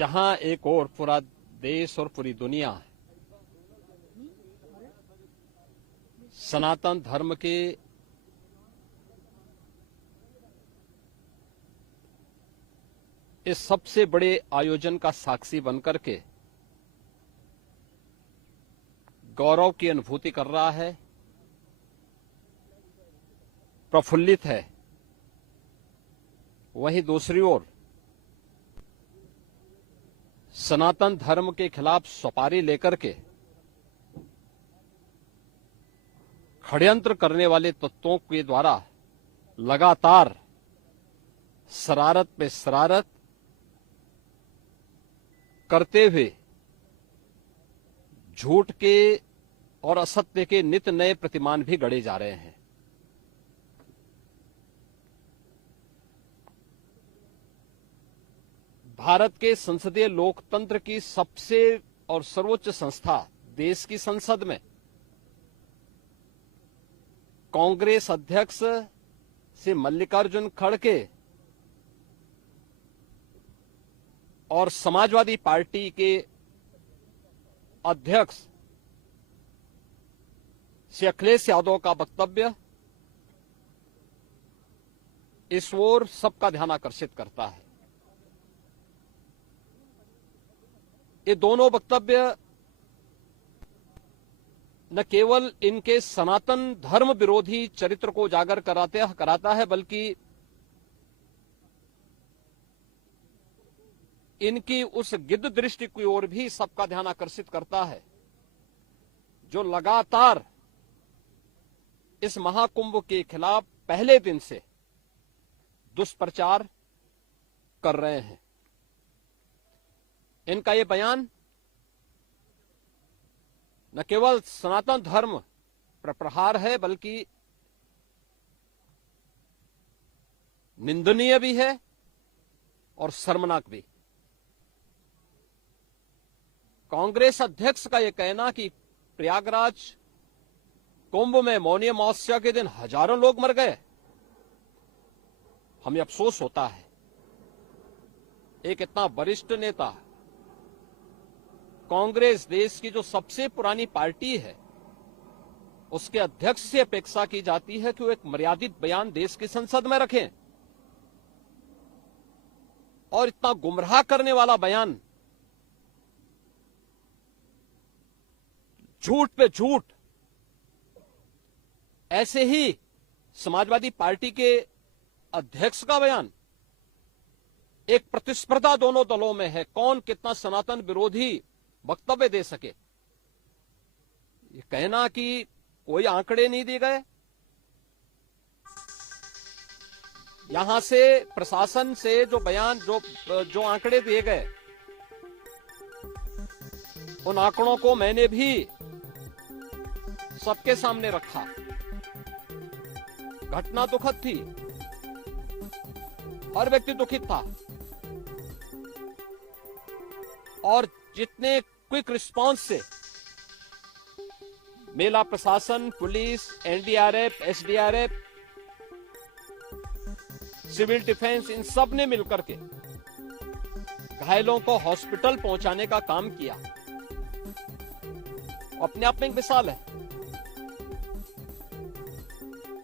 जहां एक और पूरा देश और पूरी दुनिया सनातन धर्म के इस सबसे बड़े आयोजन का साक्षी बनकर के गौरव की अनुभूति कर रहा है, प्रफुल्लित है, वहीं दूसरी ओर सनातन धर्म के खिलाफ सपारी लेकर के षड्यंत्र करने वाले तत्वों के द्वारा लगातार शरारत पे शरारत करते हुए झूठ के और असत्य के नित नए प्रतिमान भी गढ़े जा रहे हैं। भारत के संसदीय लोकतंत्र की सबसे और सर्वोच्च संस्था देश की संसद में कांग्रेस अध्यक्ष श्री मल्लिकार्जुन खड़गे और समाजवादी पार्टी के अध्यक्ष श्री अखिलेश यादव का वक्तव्य इस ओर सबका ध्यान आकर्षित करता है। ये दोनों वक्तव्य न केवल इनके सनातन धर्म विरोधी चरित्र को उजागर कराता है, बल्कि इनकी उस गिद्ध दृष्टि की ओर भी सबका ध्यान आकर्षित करता है जो लगातार इस महाकुंभ के खिलाफ पहले दिन से दुष्प्रचार कर रहे हैं। इनका ये बयान न केवल सनातन धर्म पर प्रहार है, बल्कि निंदनीय भी है और शर्मनाक भी। कांग्रेस अध्यक्ष का यह कहना कि प्रयागराज कुंभ में मौनी अमावस्या के दिन हजारों लोग मर गए, हमें अफसोस होता है। एक इतना वरिष्ठ नेता, कांग्रेस देश की जो सबसे पुरानी पार्टी है, उसके अध्यक्ष से अपेक्षा की जाती है कि वो एक मर्यादित बयान देश की संसद में रखें, और इतना गुमराह करने वाला बयान, झूठ पे झूठ, ऐसे ही समाजवादी पार्टी के अध्यक्ष का बयान, एक प्रतिस्पर्धा दोनों दलों में है, कौन कितना सनातन विरोधी वक्तव्य दे सके। ये कहना कि कोई आंकड़े नहीं दिए गए, यहां से प्रशासन से जो बयान जो आंकड़े दिए गए, उन आंकड़ों को मैंने भी सबके सामने रखा। घटना दुखद थी, हर व्यक्ति दुखित था, और जितने क्विक रिस्पांस से मेला प्रशासन, police, NDRF, SDRF, civil defence, इन सब ने मिलकर के घायलों को हॉस्पिटल पहुंचाने का काम किया, अपने आप में एक मिसाल है।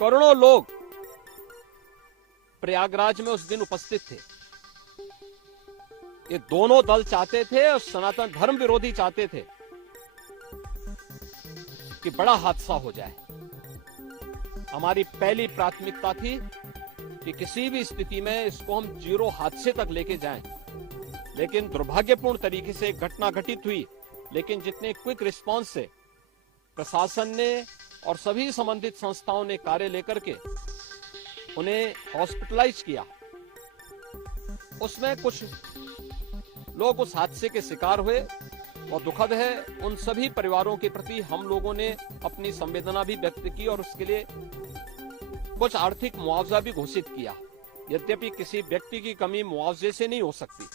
करोड़ों लोग प्रयागराज में उस दिन उपस्थित थे। ये दोनों दल चाहते थे और सनातन धर्म विरोधी चाहते थे कि बड़ा हादसा हो जाए। हमारी पहली प्राथमिकता थी कि किसी भी स्थिति में इसको हम जीरो हादसे तक लेके जाएं, लेकिन दुर्भाग्यपूर्ण तरीके से एक घटना घटित हुई। लेकिन जितने क्विक रिस्पांस से प्रशासन ने और सभी संबंधित संस्थाओं ने कार्य लेकर के उन्हें हॉस्पिटलाइज किया, उसमें कुछ लोग उस हादसे के शिकार हुए, और दुखद है। उन सभी परिवारों के प्रति हम लोगों ने अपनी संवेदना भी व्यक्त की और उसके लिए कुछ आर्थिक मुआवजा भी घोषित किया। यद्यपि किसी व्यक्ति की कमी मुआवजे से नहीं हो सकती,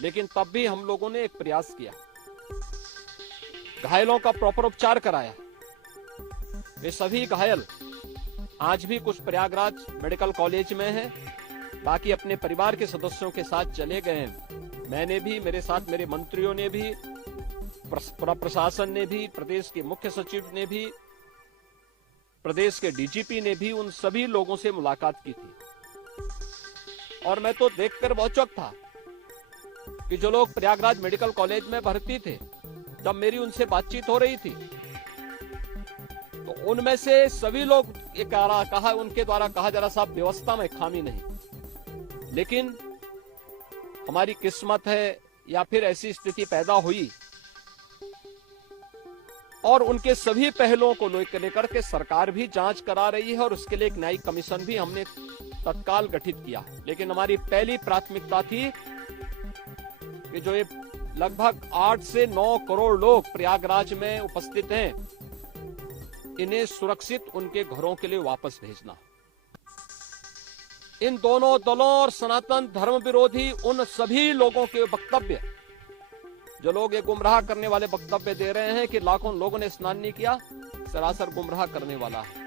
लेकिन तब भी हम लोगों ने एक प्रयास किया। घायलों का प्रॉपर उपचार कराया। वे सभी घायल आज भी कुछ प्रयागराज मेडिकल कॉलेज में हैं, बाकी अपने परिवार के सदस्यों के साथ चले गए हैं। मैंने भी, मेरे साथ मेरे मंत्रियों ने भी, प्रशासन ने भी, प्रदेश के मुख्य सचिव ने भी, प्रदेश के डीजीपी ने भी उन सभी लोगों से मुलाकात की थी। और मैं तो देखकर बहुत चौंक था कि जो लोग प्रयागराज मेडिकल कॉलेज में भर्ती थे, जब मेरी उनसे बातचीत हो रही थी, तो उनमें से सभी लोग ये कहा, उनके द्वारा कहा जा रहा, साहब व्यवस्था में खामी नहीं। लेकिन हमारी किस्मत है या फिर ऐसी स्थिति पैदा हुई, और उनके सभी पहलुओं को लेकर के सरकार भी जांच करा रही है, और उसके लिए एक न्यायिक कमीशन भी हमने तत्काल गठित किया। लेकिन हमारी पहली प्राथमिकता थी कि जो ये लगभग 8 से 9 करोड़ लोग प्रयागराज में उपस्थित हैं, इन्हें सुरक्षित उनके घरों के लिए वापस भेजना। इन दोनों दलों और सनातन धर्म विरोधी उन सभी लोगों के वक्तव्य, जो लोग ये गुमराह करने वाले वक्तव्य दे रहे हैं कि लाखों लोगों ने स्नान नहीं किया, सरासर गुमराह करने वाला है।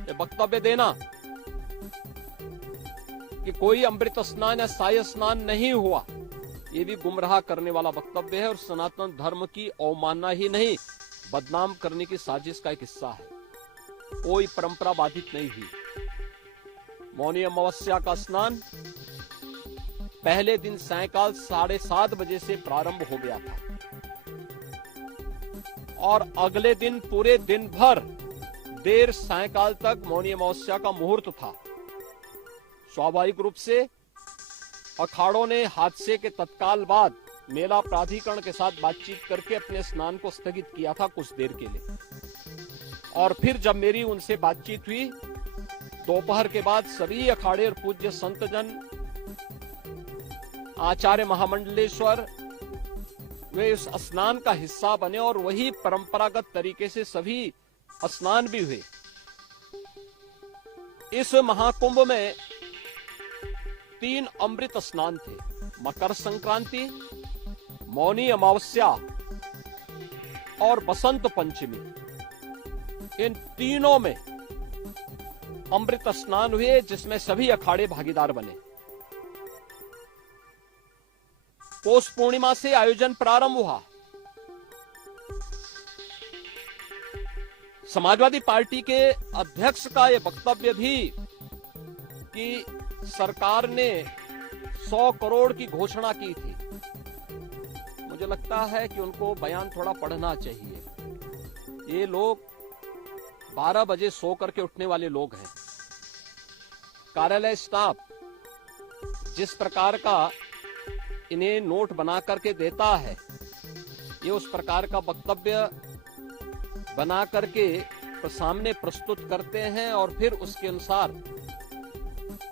ये वक्तव्य देना कि कोई अमृत स्नान या साय स्नान नहीं हुआ, ये भी गुमराह करने वाला वक्तव्य है और सनातन धर्म की अवमानना ही नहीं, बदनाम करने की साजिश का एक हिस्सा है। कोई परंपरा बाधित नहीं हुई। मौनी अमावस्या का स्नान पहले दिन सायंकाल 7:30 बजे से प्रारंभ हो गया था, और अगले दिन पूरे दिन भर देर सायंकाल तक मौनी अमावस्या का मुहूर्त था। स्वाभाविक रूप से अखाड़ों ने हादसे के तत्काल बाद मेला प्राधिकरण के साथ बातचीत करके अपने स्नान को स्थगित किया था कुछ देर के लिए। और फिर जब मेरी उनसे बातचीत हुई, दोपहर के बाद सभी अखाड़े और पूज्य संतजन, आचार्य महामंडलेश्वर, वे इस स्नान का हिस्सा बने और वही परंपरागत तरीके से सभी स्नान भी हुए। इस महाकुंभ में 3 अमृत स्नान थे, मकर संक्रांति, मौनी अमावस्या और बसंत पंचमी। इन तीनों में अमृत स्नान हुए, जिसमें सभी अखाड़े भागीदार बने। पौष पूर्णिमा से आयोजन प्रारंभ हुआ। समाजवादी पार्टी के अध्यक्ष का यह वक्तव्य भी कि सरकार ने 100 करोड़ की घोषणा की थी। मुझे लगता है कि उनको बयान थोड़ा पढ़ना चाहिए। ये लोग 12 बजे सो करके उठने वाले लोग हैं। कार्यालय स्टाफ जिस प्रकार का इन्हें नोट बना करके देता है, ये उस प्रकार का वक्तव्य बना करके सामने प्रस्तुत करते हैं, और फिर उसके अनुसार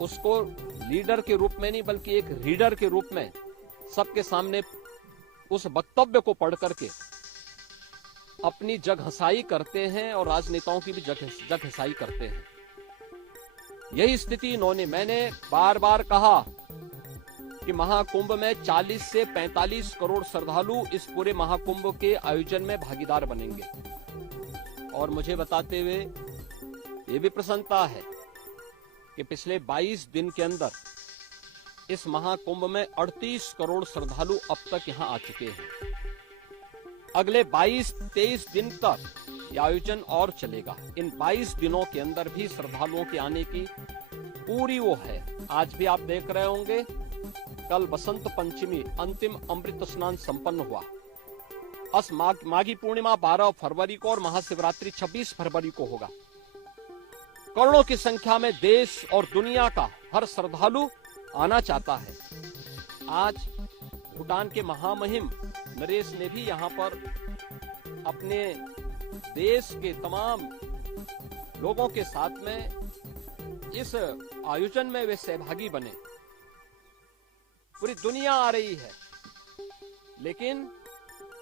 उसको लीडर के रूप में नहीं बल्कि एक रीडर के रूप में सबके सामने उस वक्तव्य को पढ़ करके अपनी जगहसाई करते हैं और राजनेताओं की भी जगहसाई करते हैं। यही स्थिति इन्होंने, मैंने बार बार कहा कि महाकुंभ में 40 से 45 करोड़ श्रद्धालु इस पूरे महाकुंभ के आयोजन में भागीदार बनेंगे। और मुझे बताते हुए ये भी प्रसन्नता है कि पिछले 22 दिन के अंदर इस महाकुंभ में 38 करोड़ श्रद्धालु अब तक यहां आ चुके हैं। अगले 22-23 दिन तक यह आयोजन और चलेगा। इन 22 दिनों के अंदर भी श्रद्धालुओं के आने की पूरी वो है। आज भी आप देख रहे होंगे, कल बसंत पंचमी अंतिम अमृत स्नान संपन्न हुआ। माघी पूर्णिमा 12 फरवरी को और महाशिवरात्रि 26 फरवरी को होगा। करोड़ों की संख्या में देश और दुनिया का हर श्रद्धालु आना चाहता है। आज भूटान के महामहिम नरेश ने भी यहाँ पर अपने देश के तमाम लोगों के साथ में इस आयोजन में वे सहभागी बने। पूरी दुनिया आ रही है, लेकिन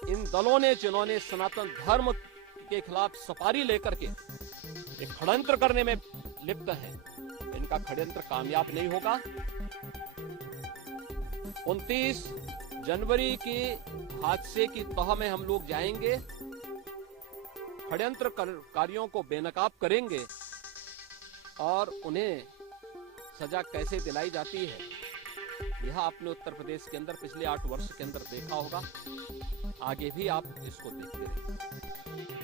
इन दलों ने, जिन्होंने सनातन धर्म के खिलाफ सफारी लेकर के एक षड्यंत्र करने में लिप्त हैं, इनका षड्यंत्र कामयाब नहीं होगा। 29 जनवरी के हादसे की तह में हम लोग जाएंगे, षड्यंत्रकारियों को बेनकाब करेंगे और उन्हें सजा कैसे दिलाई जाती है यह आपने उत्तर प्रदेश के अंदर पिछले 8 वर्ष के अंदर देखा होगा। आगे भी आप इसको देखते रहिए।